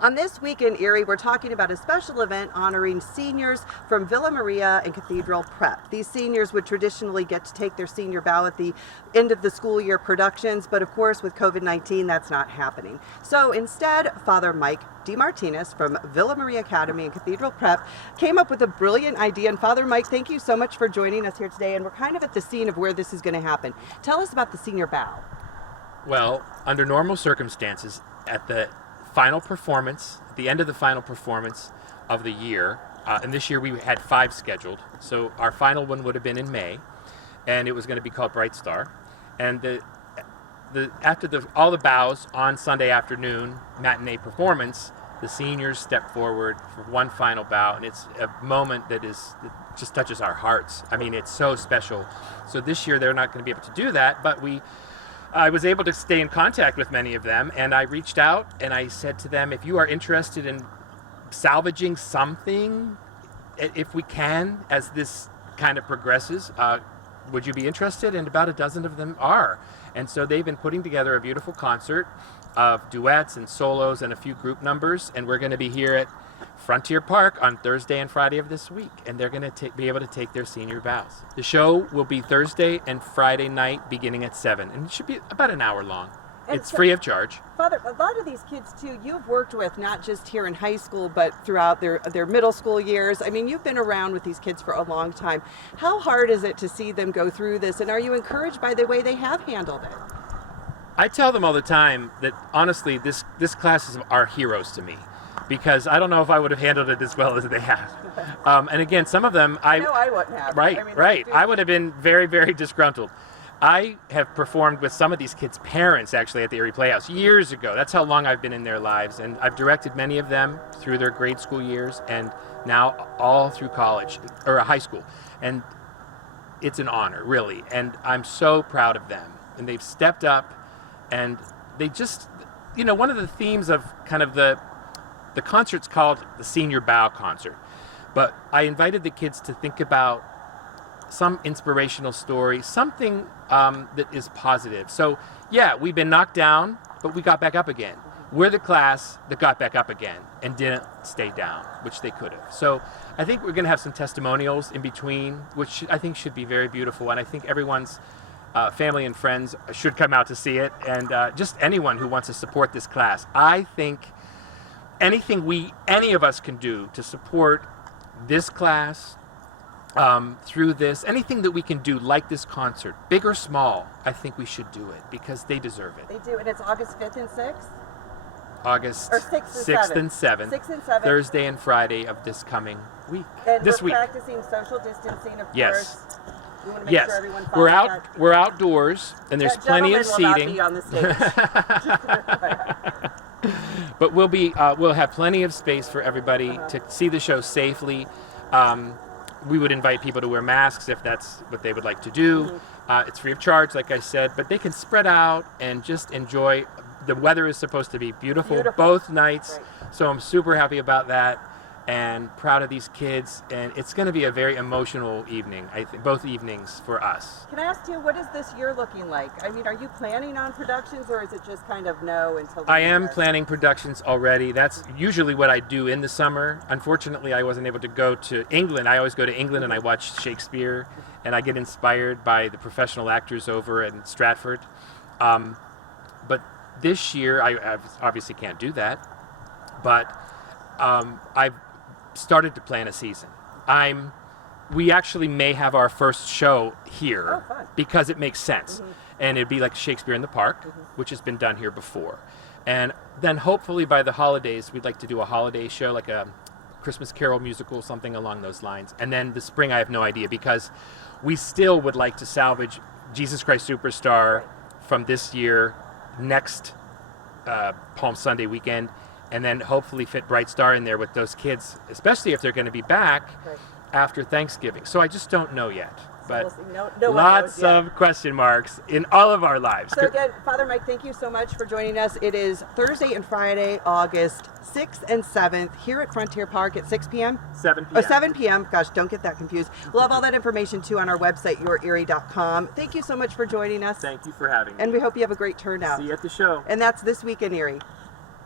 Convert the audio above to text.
On This Week in Erie, we're talking about a special event honoring seniors from Villa Maria and Cathedral Prep. These seniors would traditionally get to take their senior bow at the end of the school year productions, but of course with COVID-19 that's not happening. So instead, Father Mike DeMartinez from Villa Maria Academy and Cathedral Prep came up with a brilliant idea. And Father Mike, thank you so much for joining us here today, and we're kind of at the scene of where this is going to happen. Tell us about the senior bow. Well, under normal circumstances, at the final performance, at the end of the final performance of the year, and this year we had 5 scheduled, so our final one would have been in May, and it was going to be called Bright Star. And after all the bows on Sunday afternoon, matinee performance, the seniors step forward for one final bow, and it's a moment that just touches our hearts. I mean, it's so special. So this year they're not going to be able to do that, but I was able to stay in contact with many of them, and I reached out and I said to them, if you are interested in salvaging something, if we can, as this kind of progresses, would you be interested? And about a dozen of them are. And so they've been putting together a beautiful concert of duets and solos and a few group numbers, and we're going to be here at Frontier Park on Thursday and Friday of this week, and they're going to be able to take their senior vows. The show will be Thursday and Friday night beginning at 7, and it should be about an hour long. And it's free of charge. Father, a lot of these kids too, you've worked with not just here in high school, but throughout their middle school years. I mean, you've been around with these kids for a long time. How hard is it to see them go through this, and are you encouraged by the way they have handled it? I tell them all the time that honestly, this class are heroes to me, because I don't know if I would have handled it as well as they have. And again, some of them, I wouldn't have. Right. I would have been very, very disgruntled. I have performed with some of these kids' parents actually at the Erie Playhouse years ago. That's how long I've been in their lives, and I've directed many of them through their grade school years and now all through college or high school. And it's an honor, really, and I'm so proud of them. And they've stepped up, and they just, one of the themes of kind of the concert's called the Senior Bow Concert, but I invited the kids to think about some inspirational story, something that is positive. So yeah, we've been knocked down, but we got back up again. We're the class that got back up again and didn't stay down, which they could have. So I think we're going to have some testimonials in between, which I think should be very beautiful, and I think everyone's family and friends should come out to see it, and just anyone who wants to support this class. I think anything any of us can do to support this class through this, anything that we can do like this concert, big or small, I think we should do it because they deserve it. They do, and it's August 5th and 6th? August 6th and 7th. 6th and 7th. Thursday and Friday of this coming week. And this we're week. practicing social distancing, of yes. course. We want to make sure everyone we're follows out. that. We're outdoors, and there's plenty of seating. Will not be on the stage. But we'll have plenty of space for everybody to see the show safely. We would invite people to wear masks if that's what they would like to do. It's free of charge, like I said, but they can spread out and just enjoy. The weather is supposed to be beautiful. Both nights, right. So I'm super happy about that and proud of these kids, and it's going to be a very emotional evening, I think, both evenings for us. Can I ask you, what is this year looking like? I mean, are you planning on productions, or is it just kind of no until the I am planning productions already. That's usually what I do in the summer. Unfortunately, I wasn't able to go to England. I always go to England and I watch Shakespeare, and I get inspired by the professional actors over in Stratford. But this year, I obviously can't do that, but I've started to plan a season. We actually may have our first show here because it makes sense. And it'd be like Shakespeare in the Park, which has been done here before. And then hopefully by the holidays, we'd like to do a holiday show, like a Christmas Carol musical, something along those lines. And then the spring, I have no idea, because we still would like to salvage Jesus Christ Superstar from this year, next Palm Sunday weekend, and then hopefully fit Bright Star in there with those kids, especially if they're going to be back after Thanksgiving. So I just don't know yet. But lots of question marks in all of our lives. So again, Father Mike, thank you so much for joining us. It is Thursday and Friday, August 6th and 7th, here at Frontier Park at 6 p.m.? 7 p.m. Oh, 7 p.m. Gosh, don't get that confused. We'll have all that information, too, on our website, yourerie.com. Thank you so much for joining us. Thank you for having me. And we hope you have a great turnout. See you at the show. And that's This Week in Erie.